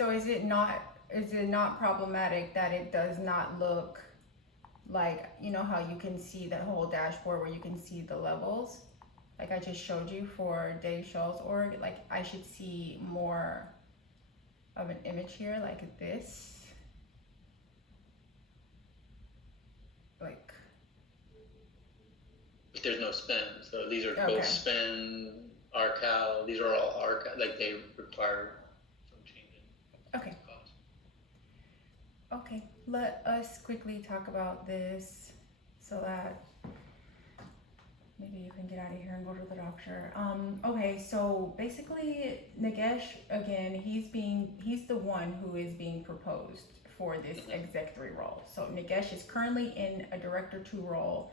So is it not problematic that it does not look like, you know how you can see the whole dashboard where you can see the levels? Like I just showed you for Dave Schall's org, like I should see more of an image here like this. Like, But there's no spend, so these are both okay. spend, RCal, these are all RCal, like they require some changing Okay. costs. Okay, let us quickly talk about this so that maybe you can get out of here and go to the doctor. Okay, so basically Nagesh, again, he's the one who is being proposed for this exec 3 role. So Nagesh is currently in a director 2 role,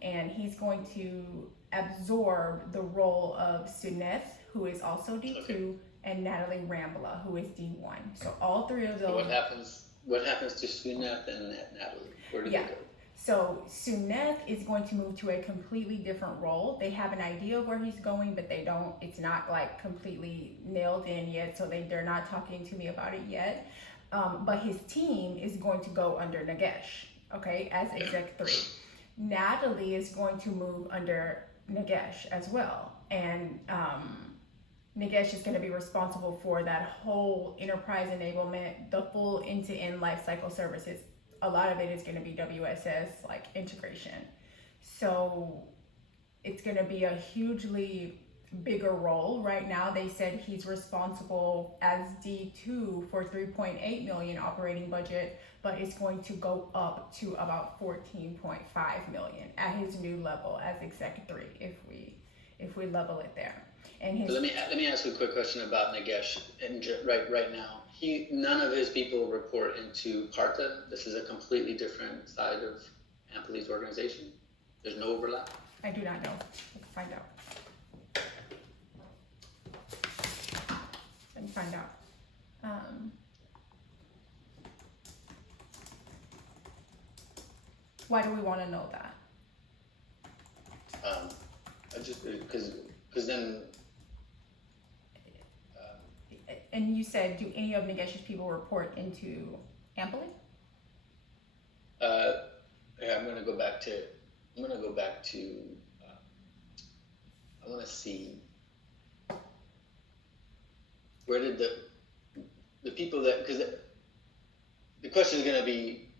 and he's going to absorb the role of Suneth, who is also D2, Okay. and Natalie Rambla, who is D1. So all three of those. So what happens to Suneth and Natalie? Where do they go? So Suneth is going to move to a completely different role. They have an idea of where he's going, but it's not like completely nailed in yet. So they're not talking to me about it yet. But his team is going to go under Nagesh, okay, as exec 3. Natalie is going to move under Nagesh as well. And Nagesh is going to be responsible for that whole enterprise enablement, the full end-to-end lifecycle services. A lot of it is going to be WSS like integration. So it's going to be a hugely bigger role. Right now they said he's responsible as D2 for 3.8 million operating budget, but it's going to go up to about 14.5 million at his new level as exec 3 if we level it there. And let me ask you a quick question about Nagesh. And right now, none of his people report into Partha. This is a completely different side of Ampli's organization. There's no overlap. I do not know. Let's find out. Let me find out. Why do we want to know that? I just because then. And you said, do any of Nagesh's people report into Ampli? Yeah, I'm gonna go back to. I want to see where did the people that, because the question is going to be,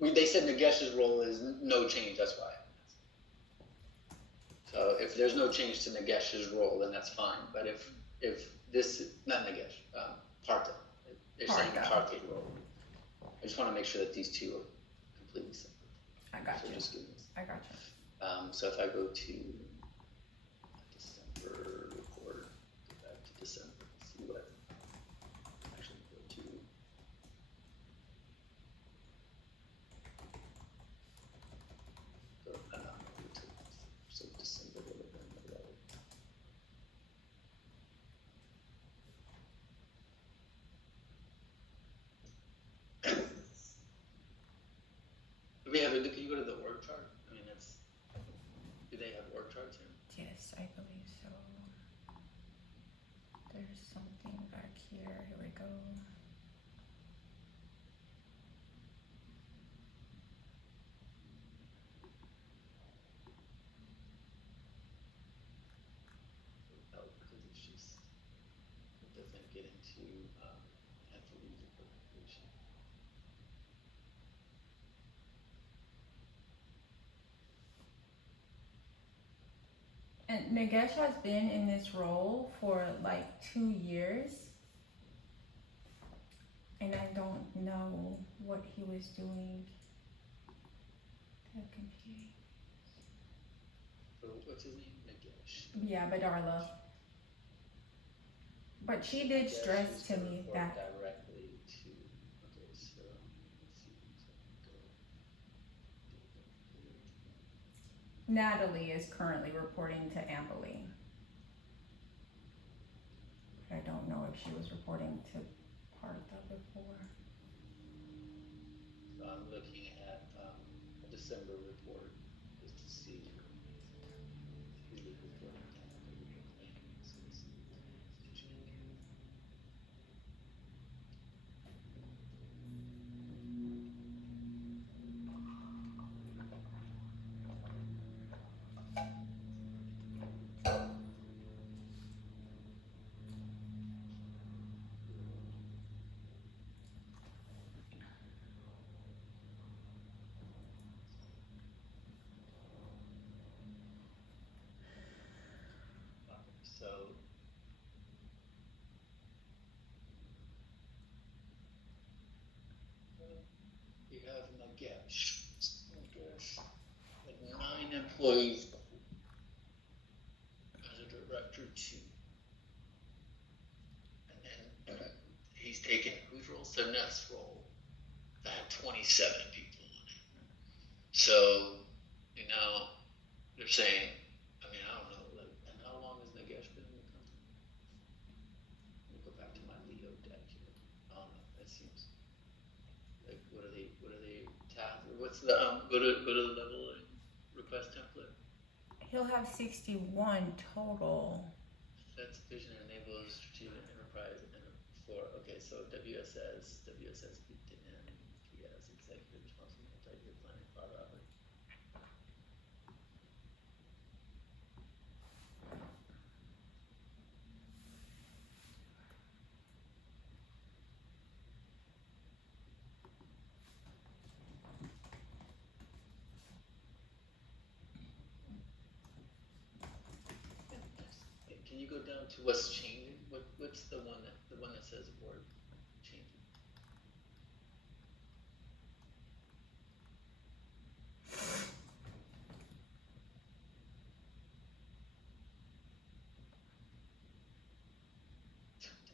they said Nagesh's role is no change. That's why. So if there's no change to Nagesh's role, then that's fine. But if this, not Nagesh, Partha, they're saying Partha's role. I just want to make sure that these two are completely separate. I got you. Just I got you. So if I go to December report, go back to December, see what actually go to. So December would have been the level. Can you go to the org chart? I mean, do they have org charts here? Yes, I believe so. There's something back here. Here we go. Because it doesn't get into Anthony's organization. And Nagesh has been in this role for like 2 years. And I don't know what he was doing. What's his name? Nagesh. Yeah, Badarla. But she did stress to me that directly to. Okay, so let's see. Natalie is currently reporting to Ampli. But I don't know if she was reporting to Partha before. So I'm looking at a December report just to see who's reporting. employees as a director two. And then he's taken whose role? So Neth's role that had 27 people in it. So, they're saying, I mean, I don't know, like, and how long has Nagesh been in the company? Let me go back to my Leo deck here. I don't know, that seems like, what are they tasked? What's the, go to the level request template. He'll have 61 total. Sets vision and enables strategic enterprise and okay, so WSS, BTN, PS, executive responsible multi-year planning, cloud operating. Can you go down to what's changing? What's the one that says word changing?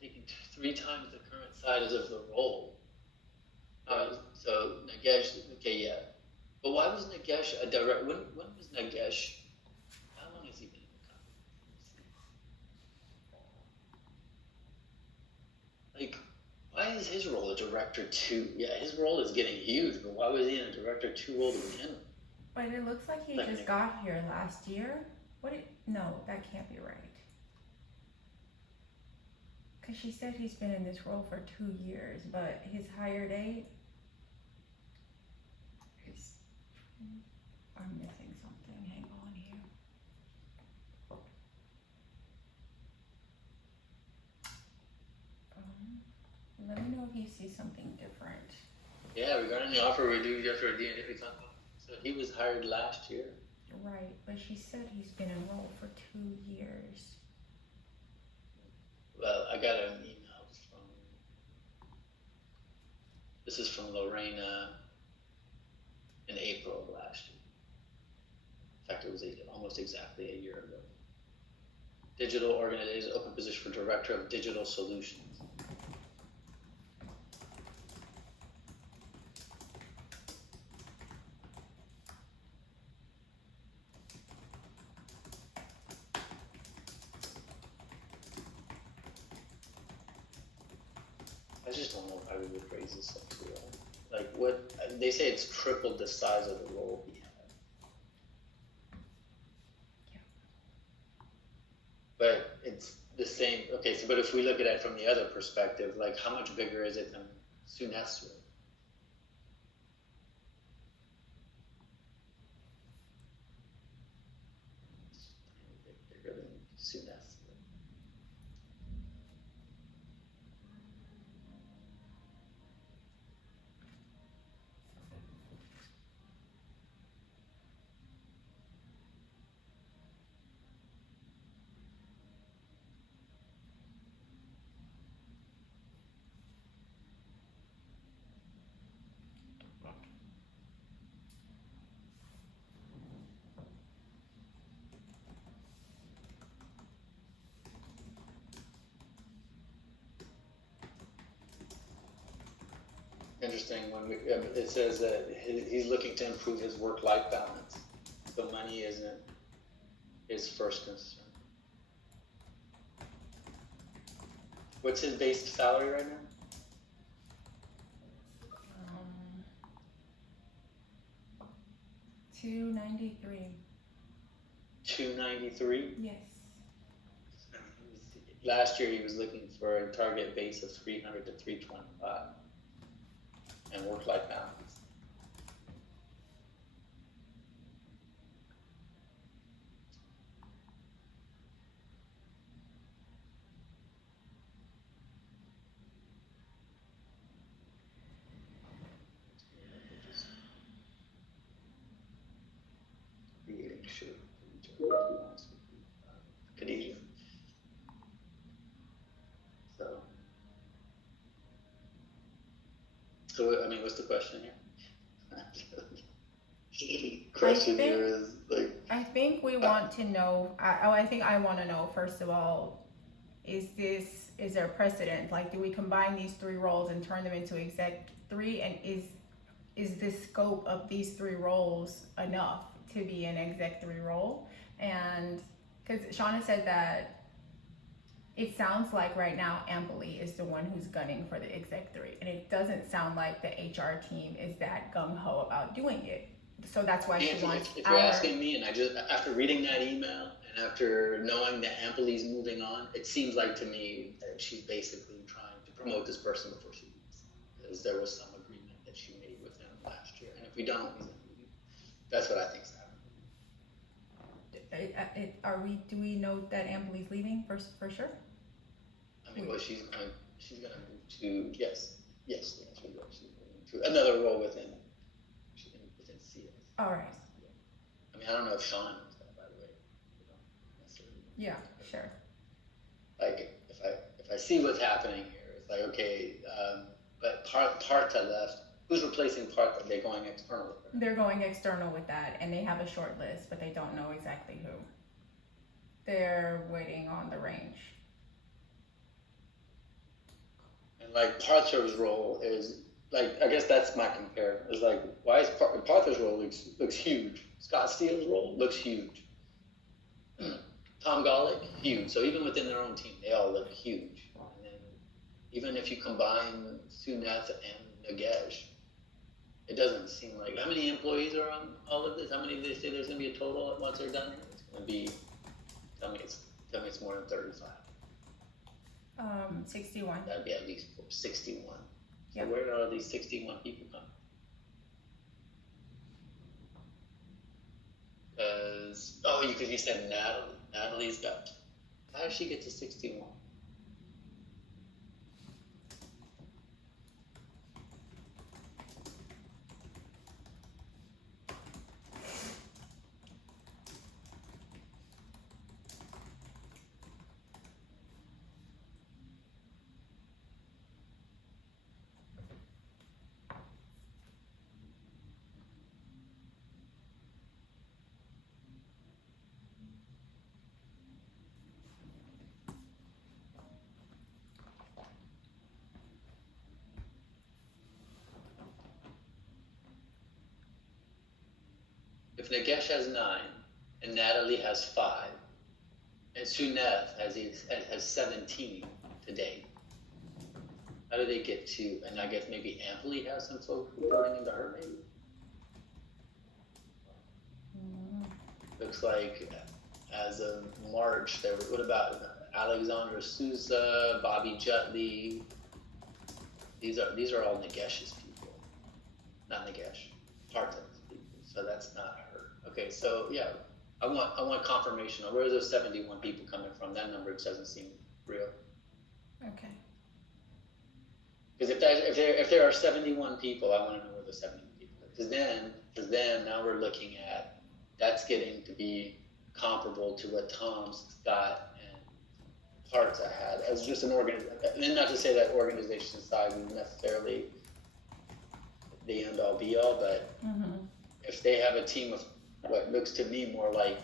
Taking 3 times the current size of the role. So Nagesh, okay, yeah. But why was Nagesh a direct? When was Nagesh? How long has he been in the company? Like, why is his role a director two? Yeah, his role is getting huge, but why was he in a director two role to begin with? But it looks like he just got here last year. No, that can't be right. Because she said he's been in this role for 2 years, but his hire date is. I'm missing something. Hang on here. Let me know if you see something different. Yeah, regarding the offer we do after a D&D company. So he was hired last year. Right, but she said he's been enrolled for 2 years. Well, I got an email from. This is from Lorena in April of last year. In fact, it was almost exactly a year ago. Digital organization, open position for Director of Digital Solutions. I just don't know how we would raise this up to like what they say it's tripled the size of the role he had. Yeah. But it's the same. Okay, so but if we look at it from the other perspective, like how much bigger is it than Suneth's role? Bigger than Suneth's. Interesting when it says that he's looking to improve his work-life balance, so money isn't his first concern. What's his base salary right now? 293. 293. Yes. Last year he was looking for a target base of 300 to 325, and work-life balance. Creating should Khadija. So I mean, what's the question here? question think- here is like, I think we want to know. I think I want to know first of all, is there precedent? Like, do we combine these three roles and turn them into exec three? And is the scope of these three roles enough to be an exec three role? And because Shauna said that it sounds like right now Ampli is the one who's gunning for the exec three, and it doesn't sound like the HR team is that gung ho about doing it. So that's why she wants. if you're asking me, and I just after reading that email and after knowing that Ampli's moving on, it seems like to me that she's basically trying to promote this person before she leaves, because there was some agreement that she made with him last year, and if we don't, he's gonna leave. That's what I think's happening. Do we know that Ampli's leaving for sure? I mean, well, she's gonna move to yes, the answer is yes. She's moving to another role within CS. All right. I mean, I don't know if Sean knows that, by the way. We don't necessarily know. Yeah, sure. Like, if I see what's happening here, it's like, okay, but Parta left. Who's replacing Parta? They're going external. They're going external with that, and they have a short list, but they don't know exactly who. They're waiting on the range. And like Parta's role is like, I guess that's my compare. Is like, why is Parta's role looks huge? Scott Steele's role looks huge. Tom Golick, huge. So even within their own team, they all look huge. And then even if you combine Suneth and Nagesh, it doesn't seem like, how many employees are on all of this? How many do they say there's going to be a total once they're done? It's going to be, tell me it's more than 35. 61. That'd be at least 61. So Yeah. where are these 61 people coming? Because you said Natalie. Natalie's got. How did she get to 61? If Nagesh has 9, and Natalie has 5, and Suneth has 17 today, how do they get to? And I guess maybe Ampli has some folks reporting into her. Maybe looks like as of March, there. What about Alexandra Souza, Bobby Jutley? These are all Nagesh's people, not Nagesh, Parta's people. So that's not her. Okay, so yeah, I want confirmation on where those 71 people coming from. That number doesn't seem real. Okay. Because if there are 71 people, I want to know where the 71 people are. Because then now we're looking at that's getting to be comparable to what Tom, Scott, and Parta had as just an organization. And not to say that organization size is necessarily the end all be all, but if they have a team of what looks to me more like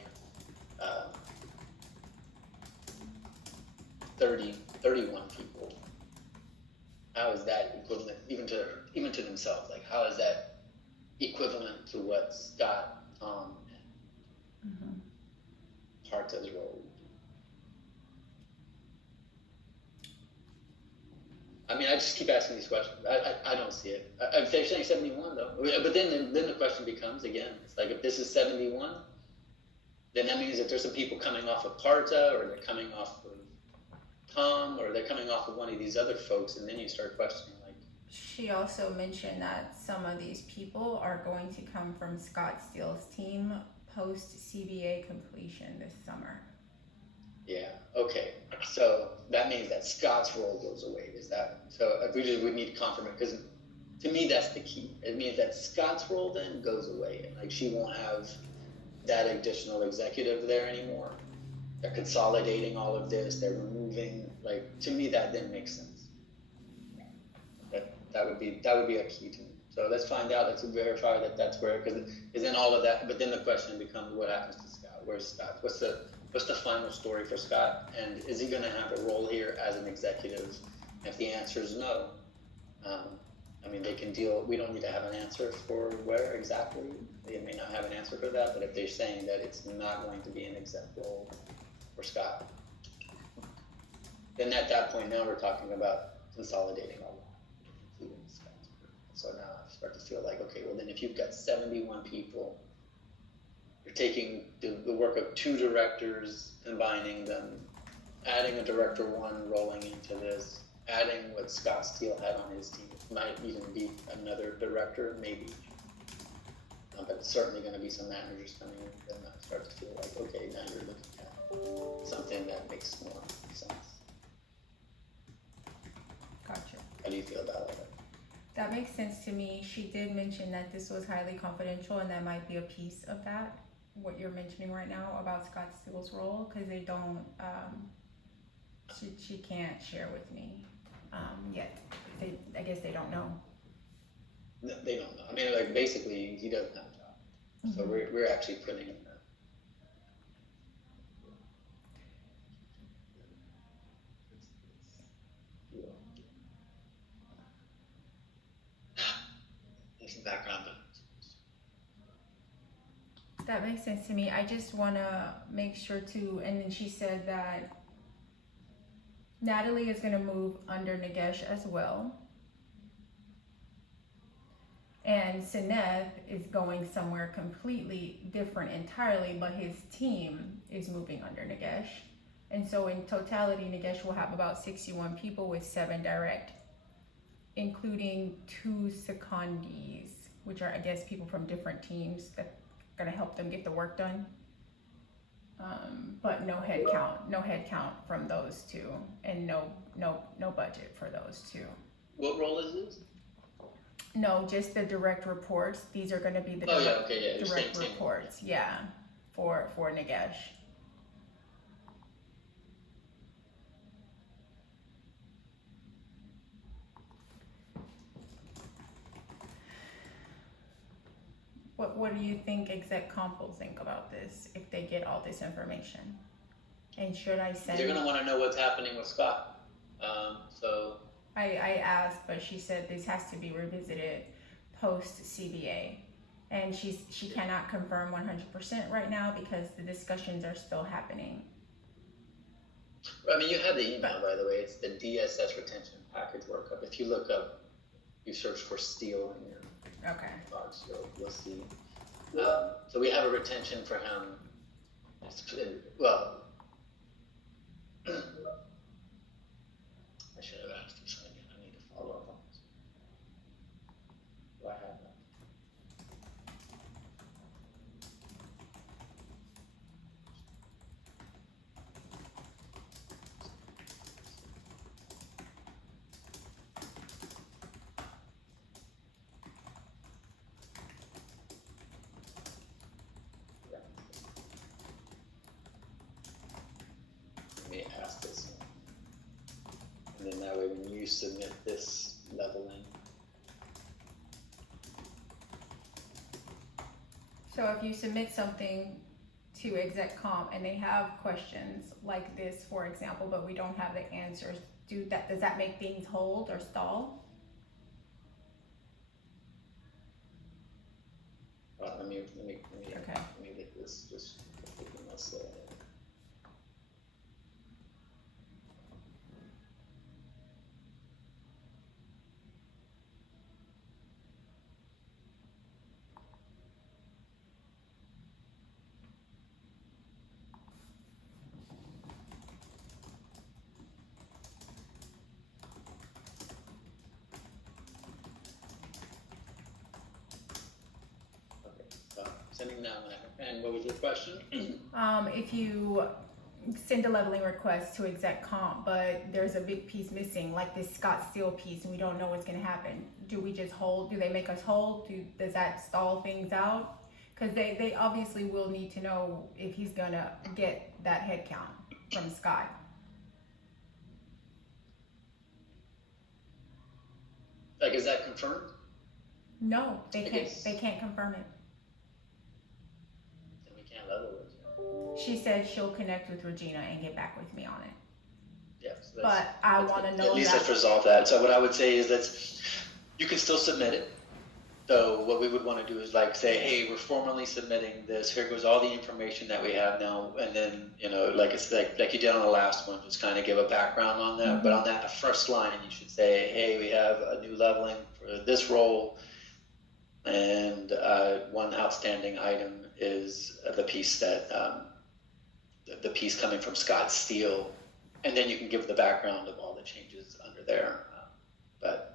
31 people, how is that equivalent even to themselves? Like, how is that equivalent to what Scott, Tom, and Parta's role? I mean, I just keep asking these questions. I don't see it. If they're saying 71, though. But then the question becomes, again, it's like if this is 71, then that means that there's some people coming off of Parta, or they're coming off of Tom, or they're coming off of one of these other folks, and then you start questioning, like... She also mentioned that some of these people are going to come from Scott Steele's team post-CBA completion this summer. Yeah, okay. So that means that Scott's role goes away. Is that so? If we need confirmation, because to me that's the key. It means that Scott's role then goes away, and like she won't have that additional executive there anymore. They're consolidating all of this. They're removing, like, to me that then makes sense. That would be a key So let's find out, let's verify that that's where, because then all of that, but then the question becomes, what happens to Scott? Where's Scott? What's the final story for Scott? And is he gonna have a role here as an executive? If the answer is no, I mean, they can deal, we don't need to have an answer for where exactly. They may not have an answer for that, but if they're saying that it's not going to be an exec role for Scott, then at that point now we're talking about consolidating all that, including Scott's group. So now I start to feel like, okay, well then if you've got 71 people, you're taking the work of 2 directors, combining them, adding a director 1 rolling into this, adding what Scott Steele had on his team. It might even be another director, maybe. But certainly going to be some managers coming in. Then I start to feel like, okay, now you're looking at something that makes more sense. Gotcha. How do you feel about it? That makes sense to me. She did mention that this was highly confidential, and that might be a piece of that, what you're mentioning right now about Scott Steele's role, because they don't, she can't share with me yet. I guess they don't know. No, they don't know. I mean, like, basically, he doesn't have a job. Mm-hmm. So we're actually putting him there. There's some background. That makes sense to me. I just want to make sure to, and then she said that Natalie is going to move under Nagesh as well. And Seneth is going somewhere completely different entirely, but his team is moving under Nagesh. And so in totality, Nagesh will have about 61 people with 7 direct, including 2 secondees, which are, I guess, people from different teams that are gonna help them get the work done. But no head count from those 2, and no budget for those 2. What role is this? No, just the direct reports. These are going to be the direct reports. Yeah, for Nagesh. What do you think exec comp will think about this if they get all this information? And should I send? They're going to want to know what's happening with Scott. So. I asked, but she said this has to be revisited post CBA, and she cannot confirm 100% right now because the discussions are still happening. I mean, you have the email, by the way. It's the DSS retention package workup. If you look up, you search for Steele in your box, you'll see. So we have a retention for him. Well, I should have asked this again. I need to follow up on this. Do I have that? Let me ask this. And then that way when you submit this leveling. So if you submit something to exec comp and they have questions like this, for example, but we don't have the answers, does that make things hold or stall? Let me Okay. Let me get this just thinking else. Sending that one. And what was your question? If you send a leveling request to exec comp, but there's a big piece missing, like this Scott Steele piece, and we don't know what's going to happen, do we just hold? Do they make us hold? Does that stall things out? Because they obviously will need to know if he's going to get that head count from Scott. Like, is that confirmed? No, they I can't. guess They can't confirm it. then we can't level it. She said she'll connect with Regina and get back with me on it. Yeah, so But I that's want to good. know At least that. let's resolve that. So what I would say is that you can still submit it. So what we would want to do is like say, hey, we're formally submitting this. Here goes all the information that we have now, and then like it's like you did on the last one, just kind of give a background on that. But on that first line, you should say, hey, we have a new leveling for this role, and one outstanding item is the piece that the piece coming from Scott Steele, and then you can give the background of all the changes under there. But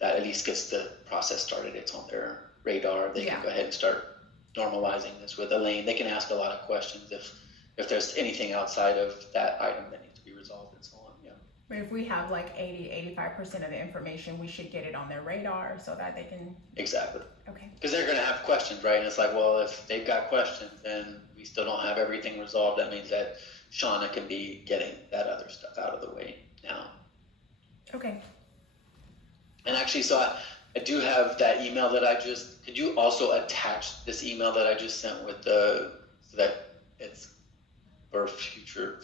that at least gets the process started. It's on their radar. They can go ahead and start normalizing this with Elaine. They can ask a lot of questions if there's anything outside of that item that needs to be resolved and so on. Yeah. But if we have like 85% of the information, we should get it on their radar so that they can. Exactly. Okay. Because they're going to have questions, right? And it's like, well, if they've got questions, then we still don't have everything resolved. That means that Shauna can be getting that other stuff out of the way now. Okay. And actually, so I do have that email that could you also attach this email that I just sent with so that it's for future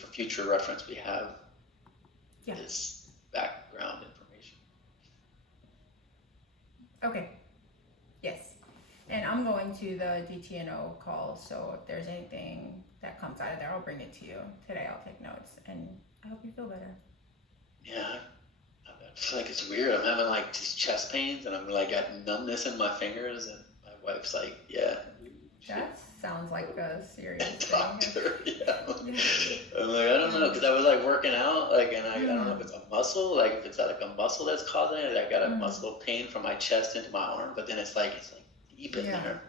reference, we have this background information. Okay. Yes. And I'm going to the DTNO call, so if there's anything that comes out of there, I'll bring it to you. Today I'll take notes, and I hope you feel better. Yeah. I feel like it's weird. I'm having like these chest pains, and I'm like got numbness in my fingers, and my wife's like, "Yeah." That sounds like a serious doctor. thing. Yeah. I'm like, I don't know, because I was like working out, like, and I don't know if it's a muscle, like if it's like a muscle that's causing it. I got a muscle pain from my chest into my arm, but then it's like deep in there.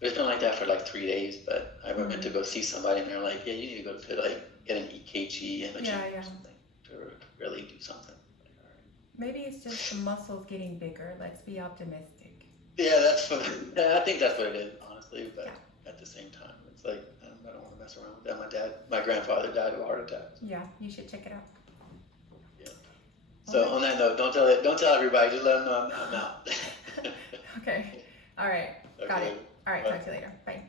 But it's been like that for like 3 days. But I went to go see somebody, and they're like, "Yeah, you need to go to like get an EKG imaging or something to really do something." Maybe it's just the muscles getting bigger. Let's be optimistic. Yeah, I think that's what it is, honestly. But at the same time, it's like I don't want to mess around with that. My grandfather died of a heart attack. Yeah, you should check it out. Yeah. So on that note, don't tell everybody. Just let them know I'm out. Okay. All right. Got it. All right. Talk to you later. Bye.